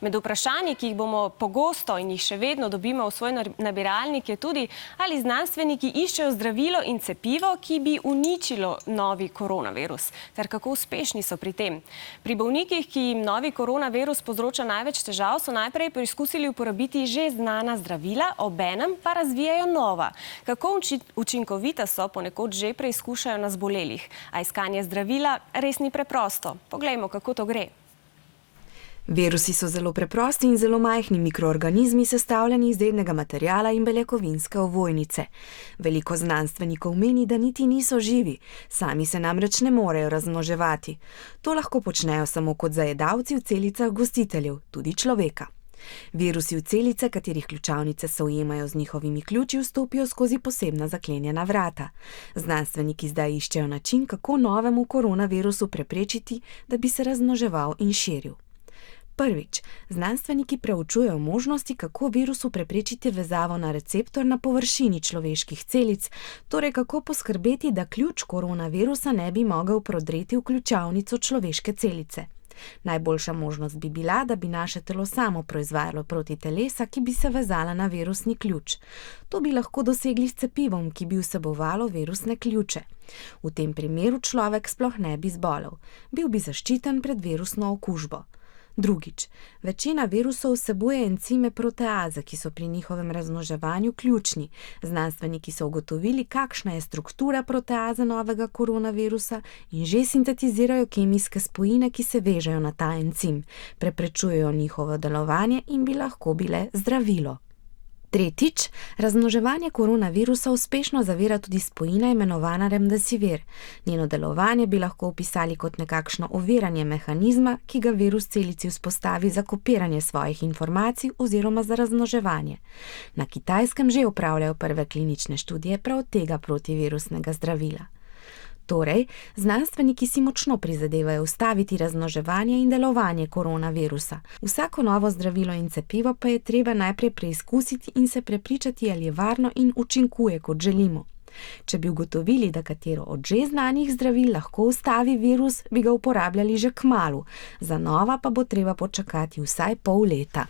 Med vprašanji, ki jih bomo pogosto in jih še vedno dobimo v svoj nabiralnik, je tudi, ali znanstveniki iščejo zdravilo in cepivo, ki bi uničilo novi koronavirus, ter kako uspešni so pri tem. Pri bolnikih, ki jim novi koronavirus povzroča največ težav, so najprej preizkusili uporabiti že znana zdravila, obenem pa razvijajo nova. Kako učinkovita so, ponekod že preizkušajo na zbolelih, a iskanje zdravila res ni preprosto. Poglejmo, kako to gre. Virusi so zelo preprosti in zelo majhni mikroorganizmi, sestavljeni iz delnega materiala in beljakovinske ovojnice. Veliko znanstvenikov meni, da niti niso živi, sami se namreč ne morejo razmnoževati. To lahko počnejo samo kot zajedavci v celicah gostiteljev, tudi človeka. Virusi v celice, katerih ključavnice se ujemajo z njihovimi ključi, vstopijo skozi posebna zaklenjena vrata. Znanstveniki zdaj iščejo način, kako novemu koronavirusu preprečiti, da bi se razmnoževal in širil. Prvič, znanstveniki preučujejo možnosti, kako virusu preprečiti vezavo na receptor na površini človeških celic, torej kako poskrbeti, da ključ koronavirusa ne bi mogel prodreti v ključavnico človeške celice. Najboljša možnost bi bila, da bi naše telo samo proizvajalo protitelesa, ki bi se vezala na virusni ključ. To bi lahko dosegli s cepivom, ki bi vsebovalo virusne ključe. V tem primeru človek sploh ne bi zbolel. Bil bi zaščiten pred virusno okužbo. Drugič, večina virusov vsebuje encime proteaze, ki so pri njihovem razmnoževanju ključni. Znanstveniki so ugotovili, kakšna je struktura proteaze novega koronavirusa in že sintetizirajo kemijske spojine, ki se vežejo na ta encim, preprečujejo njihovo delovanje in bi lahko bile zdravilo. Tretjič, razmnoževanje koronavirusa uspešno zavira tudi spojina imenovana remdesivir. Njeno delovanje bi lahko opisali kot nekakšno oviranje mehanizma, ki ga virus celici vzpostavi za kopiranje svojih informacij oziroma za razmnoževanje. Na Kitajskem že opravljajo prve klinične študije prav tega protivirusnega zdravila. Torej, znanstveniki si močno prizadevajo ustaviti razmnoževanje in delovanje koronavirusa. Vsako novo zdravilo in cepivo pa je treba najprej preizkusiti in se prepričati, ali je varno in učinkuje, kot želimo. Če bi ugotovili, da katero od že znanih zdravil lahko ustavi virus, bi ga uporabljali že kmalu. Za nova pa bo treba počakati vsaj pol leta.